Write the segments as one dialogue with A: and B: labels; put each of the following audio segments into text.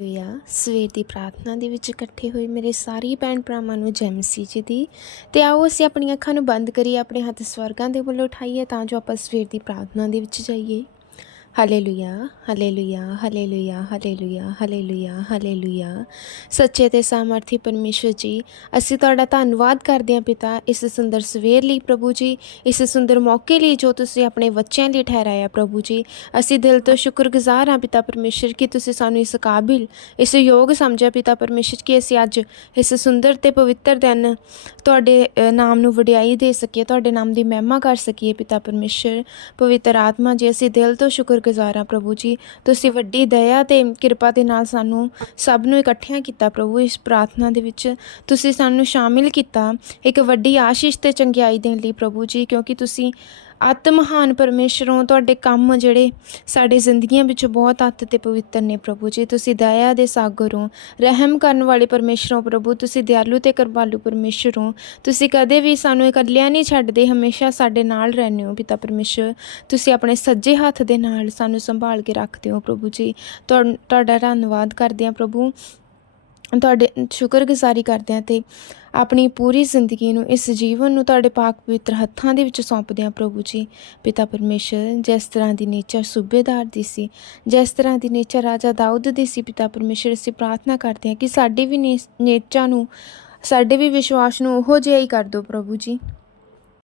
A: ਹੋਇਆ ਸਵੇਰ ਦੀ ਪ੍ਰਾਰਥਨਾ ਦੇ ਵਿੱਚ ਇਕੱਠੇ ਹੋਏ ਮੇਰੇ ਸਾਰੇ ਭੈਣ ਭਰਾਵਾਂ ਨੂੰ ਜੈ ਮਸੀਹ ਜੀ ਦੀ। ਤੇ ਆਓ ਅਸੀਂ ਆਪਣੀਆਂ ਅੱਖਾਂ ਨੂੰ ਬੰਦ ਕਰੀਏ, ਆਪਣੇ ਹੱਥ ਸਵਰਗਾਂ ਦੇ ਵੱਲ ਉਠਾਈਏ, ਤਾਂ ਜੋ ਆਪਾਂ ਸਵੇਰ ਦੀ ਪ੍ਰਾਰਥਨਾ ਦੇ ਵਿੱਚ ਜਾਈਏ। Hallelujah hallelujah hallelujah hallelujah hallelujah hallelujah ਸੱਚੇ ਤੇ ਸਾਮਰਥੀ ਪਰਮੇਸ਼ਵਰ ਜੀ, ਅਸੀਂ ਤੁਹਾਡਾ ਧੰਨਵਾਦ ਕਰਦੇ ਹਾਂ ਪਿਤਾ, ਇਸ ਸੁੰਦਰ ਸਵੇਰ ਲਈ ਪ੍ਰਭੂ ਜੀ, ਇਸ ਸੁੰਦਰ ਮੌਕੇ ਲਈ ਜੋ ਤੁਸੀਂ ਆਪਣੇ ਬੱਚਿਆਂ ਲਈ ਠਹਿਰਾਇਆ ਪ੍ਰਭੂ ਜੀ। ਅਸੀਂ ਦਿਲ ਤੋਂ ਸ਼ੁਕਰਗੁਜ਼ਾਰ ਹਾਂ ਪਿਤਾ ਪਰਮੇਸ਼ਰ ਕਿ ਤੁਸੀਂ ਸਾਨੂੰ ਇਸ ਕਾਬਿਲ, ਇਸ ਯੋਗ ਸਮਝਿਆ ਪਿਤਾ ਪਰਮੇਸ਼ਰ ਕਿ ਅਸੀਂ ਅੱਜ ਇਸ ਸੁੰਦਰ ਤੇ ਪਵਿੱਤਰ ਦਿਨ ਤੁਹਾਡੇ ਨਾਮ ਨੂੰ ਵਡਿਆਈ ਦੇ ਸਕੀਏ, ਤੁਹਾਡੇ ਨਾਮ ਦੀ ਮਹਿਮਾ ਕਰ ਸਕੀਏ ਪਿਤਾ ਪਰਮੇਸ਼ਰ ਪਵਿੱਤਰ ਆਤਮਾ ਜੀ, ਅਸੀਂ ਦਿਲ ਤੋਂ ਸ਼ੁਕਰ ਸ਼ੁਕਰਗੁਜ਼ਾਰ ਹਾਂ ਪ੍ਰਭੂ ਜੀ। ਤੁਸੀਂ ਵੱਡੀ ਦਇਆ ਤੇ ਕਿਰਪਾ ਦੇ ਨਾਲ ਸਾਨੂੰ ਸਭ ਨੂੰ ਇਕੱਠਿਆਂ ਕੀਤਾ ਪ੍ਰਭੂ, ਇਸ ਪ੍ਰਾਰਥਨਾ ਦੇ ਵਿੱਚ ਤੁਸੀਂ ਸਾਨੂੰ ਸ਼ਾਮਿਲ ਕੀਤਾ। ਇੱਕ ਵੱਡੀ ਆਸ਼ੀਸ਼ ਤੇ ਚੰਗਿਆਈ ਦੇਣ ਲਈ ਪ੍ਰਭੂ ਜੀ, ਕਿਉਂਕਿ ਤੁਸੀਂ ਅਤ ਮਹਾਨ ਪਰਮੇਸ਼ਰੋਂ, ਤੁਹਾਡੇ ਕੰਮ ਜਿਹੜੇ ਸਾਡੇ ਜ਼ਿੰਦਗੀਆਂ ਵਿੱਚ ਬਹੁਤ ਅੱਤ ਤੇ ਪਵਿੱਤਰ ਨੇ ਪ੍ਰਭੂ ਜੀ। ਤੁਸੀਂ ਦਇਆ ਦੇ ਸਾਗਰ ਹੋ, ਰਹਿਮ ਕਰਨ ਵਾਲੇ ਪਰਮੇਸ਼ਰੋਂ ਪ੍ਰਭੂ, ਤੁਸੀਂ ਦਿਆਲੂ ਤੇ ਕਿਰਪਾਲੂ ਪਰਮੇਸ਼ਰ ਹੋ। ਤੁਸੀਂ ਕਦੇ ਵੀ ਸਾਨੂੰ ਇਕੱਲਿਆਂ ਨਹੀਂ ਛੱਡਦੇ, ਹਮੇਸ਼ਾ ਸਾਡੇ ਨਾਲ ਰਹਿੰਦੇ ਹੋ ਪਿਤਾ ਪਰਮੇਸ਼ਰ। ਤੁਸੀਂ ਆਪਣੇ ਸੱਜੇ ਹੱਥ ਦੇ ਨਾਲ ਸਾਨੂੰ ਸੰਭਾਲ ਕੇ ਰੱਖਦੇ ਹੋ ਪ੍ਰਭੂ ਜੀ। ਤੁਹਾਡਾ ਧੰਨਵਾਦ ਕਰਦੇ ਹਾਂ ਪ੍ਰਭੂ। ਤੁਹਾਡੇ ਸ਼ੁਕਰਗੁਜ਼ਾਰੀ ਕਰਦੇ ਹਾਂ ਤੇ ਆਪਣੀ ਪੂਰੀ ਜ਼ਿੰਦਗੀ ਨੂੰ ਇਸ ਜੀਵਨ ਨੂੰ ਤੁਹਾਡੇ ਪਾਕ ਪਵਿੱਤਰ ਹੱਥਾਂ ਦੇ ਵਿੱਚ ਸੌਂਪਦੇ ਹਾਂ ਪ੍ਰਭੂ ਜੀ। ਪਿਤਾ ਪਰਮੇਸ਼ਰ, ਜਿਸ ਤਰ੍ਹਾਂ ਦੀ ਨੇਚਰ ਸੂਬੇਦਾਰ ਦੀ ਸੀ, ਜਿਸ ਤਰ੍ਹਾਂ ਦੀ ਨੇਚਰ ਰਾਜਾ ਦਾਊਦ ਦੀ ਸੀ, ਪਿਤਾ ਪਰਮੇਸ਼ਰ, ਅਸੀਂ ਪ੍ਰਾਰਥਨਾ ਕਰਦੇ ਹਾਂ ਕਿ ਸਾਡੀ ਵੀ ਨੇ- ਨੂੰ, ਸਾਡੇ ਵੀ ਵਿਸ਼ਵਾਸ ਨੂੰ ਉਹੋ ਜਿਹਾ ਹੀ ਕਰ ਦਿਓ ਪ੍ਰਭੂ ਜੀ।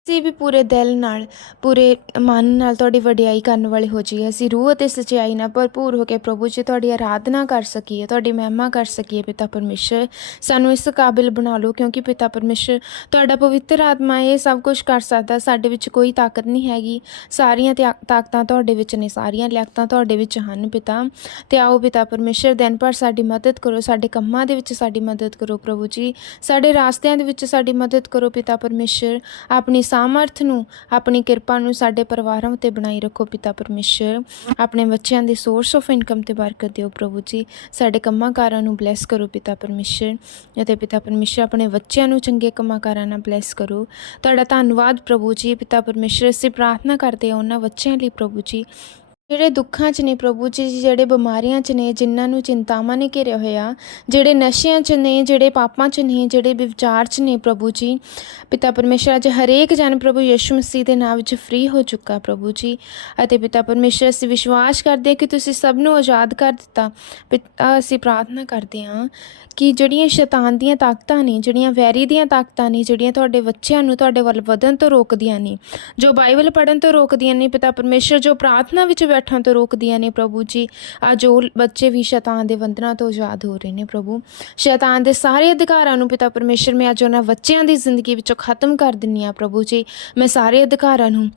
A: ਅਸੀਂ ਵੀ ਪੂਰੇ ਦਿਲ ਨਾਲ, ਪੂਰੇ ਮਨ ਨਾਲ ਤੁਹਾਡੀ ਵਡਿਆਈ ਕਰਨ ਵਾਲੇ ਹੋ ਜਾਈਏ। ਅਸੀਂ ਰੂਹ ਅਤੇ ਸਚਾਈ ਨਾਲ ਭਰਪੂਰ ਹੋ ਕੇ ਪ੍ਰਭੂ ਜੀ ਤੁਹਾਡੀ ਆਰਾਧਨਾ ਕਰ ਸਕੀਏ, ਤੁਹਾਡੀ ਮਹਿਮਾ ਕਰ ਸਕੀਏ ਪਿਤਾ ਪਰਮੇਸ਼ਰ। ਸਾਨੂੰ ਇਸ ਕਾਬਿਲ ਬਣਾ ਲਓ ਕਿਉਂਕਿ ਪਿਤਾ ਪਰਮੇਸ਼ਰ ਤੁਹਾਡਾ ਪਵਿੱਤਰ ਆਤਮਾ ਇਹ ਸਭ ਕੁਝ ਕਰ ਸਕਦਾ, ਸਾਡੇ ਵਿੱਚ ਕੋਈ ਤਾਕਤ ਨਹੀਂ ਹੈਗੀ। ਸਾਰੀਆਂ ਤਿਆ- ਤਾਕਤਾਂ ਤੁਹਾਡੇ ਵਿੱਚ ਨੇ, ਸਾਰੀਆਂ ਲਿਆਕਤਾਂ ਤੁਹਾਡੇ ਵਿੱਚ ਹਨ ਪਿਤਾ। ਤੇ ਆਓ ਪਿਤਾ ਪਰਮੇਸ਼ਰ, ਦਿਨ ਭਰ ਸਾਡੀ ਮਦਦ ਕਰੋ, ਸਾਡੇ ਕੰਮਾਂ ਦੇ ਵਿੱਚ ਸਾਡੀ ਮਦਦ ਕਰੋ ਪ੍ਰਭੂ ਜੀ। ਸਾਡੇ ਰਾਸਤਿਆਂ ਦੇ ਵਿੱਚ ਸਾਡੀ ਮਦਦ ਕਰੋ ਪਿਤਾ ਪਰਮੇਸ਼ਰ। ਆਪਣੀ ਸਾਮਰਥ ਨੂੰ ਆਪਣੀ ਕਿਰਪਾ ਨੂੰ ਸਾਡੇ ਪਰਿਵਾਰਾਂ ਉੱਤੇ ਬਣਾਈ ਰੱਖੋ, ਪਿਤਾ ਪਰਮੇਸ਼ਰ। ਆਪਣੇ ਬੱਚਿਆਂ ਦੇ ਸੋਰਸ ਆਫ ਇਨਕਮ ਤੇ ਬਰਕਤ ਦਿਓ ਪ੍ਰਭੂ ਜੀ। ਸਾਡੇ ਕੰਮਾਂ ਕਾਰਾਂ ਨੂੰ ਬਲੈਸ ਕਰੋ, ਪਿਤਾ ਪਰਮੇਸ਼ਰ। ਅਤੇ ਪਿਤਾ ਪਰਮੇਸ਼ਰ, ਆਪਣੇ ਬੱਚਿਆਂ ਨੂੰ ਚੰਗੇ ਕੰਮਾਂ ਕਾਰਾਂ ਨਾਲ ਬਲੈਸ ਕਰੋ। ਤੁਹਾਡਾ ਧੰਨਵਾਦ ਪ੍ਰਭੂ ਜੀ, ਪਿਤਾ ਪਰਮੇਸ਼ਰ। ਅਸੀਂ ਪ੍ਰਾਰਥਨਾ ਕਰਦੇ ਹਾਂ ਉਹਨਾਂ ਬੱਚਿਆਂ ਲਈ ਪ੍ਰਭੂ ਜੀ ਜਿਹੜੇ ਦੁੱਖਾਂ 'ਚ ਨੇ ਪ੍ਰਭੂ ਜੀ, ਜਿਹੜੇ ਬਿਮਾਰੀਆਂ 'ਚ ਨੇ, ਜਿਨ੍ਹਾਂ ਨੂੰ ਚਿੰਤਾਵਾਂ ਨੇ ਘਿਰਿਆ ਹੋਇਆ ਜਿਹੜੇ ਨਸ਼ਿਆਂ 'ਚ ਨੇ, ਜਿਹੜੇ ਪਾਪਾਂ 'ਚ ਨੇ, ਜਿਹੜੇ ਵਿਚਾਰ 'ਚ ਨੇ ਪ੍ਰਭੂ ਜੀ, ਪਿਤਾ ਪਰਮੇਸ਼ਰ ਅੱਜ ਹਰੇਕ ਜਨ ਪ੍ਰਭੂ ਯਿਸੂ ਮਸੀਹ ਦੇ ਨਾਮ ਵਿੱਚ ਫ੍ਰੀ ਹੋ ਚੁੱਕਾ ਪ੍ਰਭੂ ਜੀ ਅਤੇ ਪਿਤਾ ਪਰਮੇਸ਼ਰ, ਅਸੀਂ ਵਿਸ਼ਵਾਸ ਕਰਦੇ ਹਾਂ ਕਿ ਤੁਸੀਂ ਸਭ ਨੂੰ ਆਜ਼ਾਦ ਕਰ ਦਿੱਤਾ। ਪਿਤਾ, ਅਸੀਂ ਪ੍ਰਾਰਥਨਾ ਕਰਦੇ ਹਾਂ ਕਿ ਜਿਹੜੀਆਂ ਸ਼ੈਤਾਨ ਦੀਆਂ ਤਾਕਤਾਂ ਨੇ, ਜਿਹੜੀਆਂ ਵੈਰੀ ਦੀਆਂ ਤਾਕਤਾਂ ਨੇ, ਜਿਹੜੀਆਂ ਤੁਹਾਡੇ ਬੱਚਿਆਂ ਨੂੰ ਤੁਹਾਡੇ ਵੱਲ ਵਧਣ ਤੋਂ ਰੋਕਦੀਆਂ ਨੇ, ਜੋ ਬਾਈਬਲ ਪੜ੍ਹਨ ਤੋਂ ਰੋਕਦੀਆਂ ਨੇ, ਪਿਤਾ ਪਰਮੇਸ਼ਰ, ਜੋ ਪ੍ਰਾਰਥਨਾ ਵਿੱਚ ਬੈਠਣ ਤੋਂ ਰੋਕਦੀਆਂ ਨੇ ਪ੍ਰਭੂ ਜੀ। ਅੱਜ ਉਹ ਬੱਚੇ ਵੀ ਸ਼ੈਤਾਨ ਦੇ ਬੰਧਨਾਂ ਤੋਂ ਆਜ਼ਾਦ ਹੋ ਰਹੇ ਨੇ ਪ੍ਰਭੂ। ਸ਼ੈਤਾਨ ਦੇ ਸਾਰੇ ਅਧਿਕਾਰਾਂ ਨੂੰ ਪਿਤਾ ਪਰਮੇਸ਼ਰ, ਮੈਂ ਅੱਜ ਉਹਨਾਂ ਬੱਚਿਆਂ ਦੀ ਜ਼ਿੰਦਗੀ ਵਿੱਚੋਂ ਖਤਮ ਕਰ ਦਿੰਨੀ ਆ ਪ੍ਰਭੂ ਜੀ। ਮੈਂ ਸਾਰੇ ਅਧਿਕਾਰਾਂ ਨੂੰ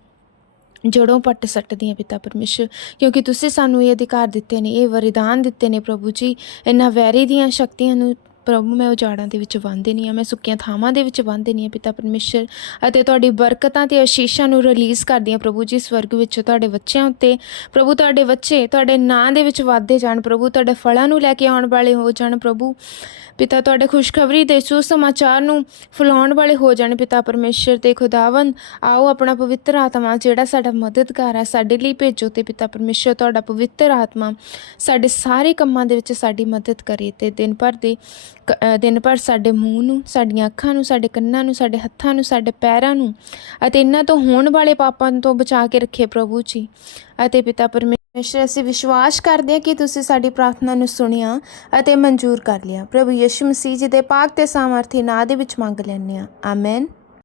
A: ਜੜੋਂ ਪੱਟ ਸੱਟਦੀ ਹਾਂ ਪਿਤਾ ਪਰਮੇਸ਼ਰ, ਕਿਉਂਕਿ ਤੁਸੀਂ ਸਾਨੂੰ ਇਹ ਅਧਿਕਾਰ ਦਿੱਤੇ ਨੇ, ਇਹ ਵਰਦਾਨ ਦਿੱਤੇ ਨੇ ਪ੍ਰਭੂ ਜੀ। ਇਹਨਾਂ ਵੈਰੀ ਦੀਆਂ ਸ਼ਕਤੀਆਂ ਨੂੰ ਪ੍ਰਭੂ, ਮੈਂ ਉਜਾੜਾਂ ਦੇ ਵਿੱਚ ਬੰਨ੍ਹ ਦੇਣੀ ਆ ਮੈਂ ਸੁੱਕੀਆਂ ਥਾਵਾਂ ਦੇ ਵਿੱਚ ਵੰਨ ਦੇਣੀ ਆ ਪਿਤਾ ਪਰਮੇਸ਼ਰ। ਅਤੇ ਤੁਹਾਡੀ ਬਰਕਤਾਂ ਤੇ ਅਸ਼ੀਸ਼ਾਂ ਨੂੰ ਰਿਲੀਜ਼ ਕਰਦੀ ਹਾਂ ਪ੍ਰਭੂ ਜੀ ਸਵਰਗ ਵਿੱਚ, ਤੁਹਾਡੇ ਬੱਚਿਆਂ ਉੱਤੇ। ਪ੍ਰਭੂ, ਤੁਹਾਡੇ ਬੱਚੇ ਤੁਹਾਡੇ ਨਾਂ ਦੇ ਵਿੱਚ ਵਾਧੇ ਜਾਣ ਪ੍ਰਭੂ, ਤੁਹਾਡੇ ਫਲਾਂ ਨੂੰ ਲੈ ਕੇ ਆਉਣ ਵਾਲੇ ਹੋ ਜਾਣ ਪ੍ਰਭੂ। ਪਿਤਾ, ਤੁਹਾਡੇ ਖੁਸ਼ਖਬਰੀ ਦੇ ਸੁਸਮਾਚਾਰ ਨੂੰ ਫੈਲਾਉਣ ਵਾਲੇ ਹੋ ਜਾਣ ਪਿਤਾ ਪਰਮੇਸ਼ਰ ਤੇ ਖੁਦਾਵੰ ਆਓ ਆਪਣਾ ਪਵਿੱਤਰ ਆਤਮਾ, ਜਿਹੜਾ ਸਾਡਾ ਮਦਦਗਾਰ ਹੈ, ਸਾਡੇ ਲਈ ਭੇਜੋ ਤੇ ਪਿਤਾ ਪਰਮੇਸ਼ਰ, ਤੁਹਾਡਾ ਪਵਿੱਤਰ ਆਤਮਾ ਸਾਡੇ ਸਾਰੇ ਕੰਮਾਂ ਦੇ ਵਿੱਚ ਸਾਡੀ ਮਦਦ ਕਰੇ ਤੇ ਦਿਨ ਭਰ ਦੇ ਦਿਨ ਭਰ ਸਾਡੇ ਮੂੰਹ ਨੂੰ, ਸਾਡੀਆਂ ਅੱਖਾਂ ਨੂੰ, ਸਾਡੇ ਕੰਨਾਂ ਨੂੰ, ਸਾਡੇ ਹੱਥਾਂ ਨੂੰ, ਸਾਡੇ ਪੈਰਾਂ ਨੂੰ ਅਤੇ ਇਹਨਾਂ ਤੋਂ ਹੋਣ ਵਾਲੇ ਪਾਪਾਂ ਤੋਂ ਬਚਾ ਕੇ ਰੱਖੇ ਪ੍ਰਭੂ ਜੀ। ਅਤੇ ਪਿਤਾ ਪਰਮੇਸ਼ਰ, ਅਸੀਂ ਵਿਸ਼ਵਾਸ ਕਰਦੇ ਹਾਂ ਕਿ ਤੁਸੀਂ ਸਾਡੀ ਪ੍ਰਾਰਥਨਾ ਨੂੰ ਸੁਣਿਆ ਅਤੇ ਮਨਜ਼ੂਰ ਕਰ ਲਿਆ। ਪ੍ਰਭੂ ਯਿਸੂ ਮਸੀਹ ਜੀ ਦੇ ਪਾਕ ਤੇ ਸਾਮਰਥੀ ਨਾਂ ਦੇ ਵਿੱਚ ਮੰਗ ਲੈਂਦੇ ਹਾਂ। ਆਮੇਨ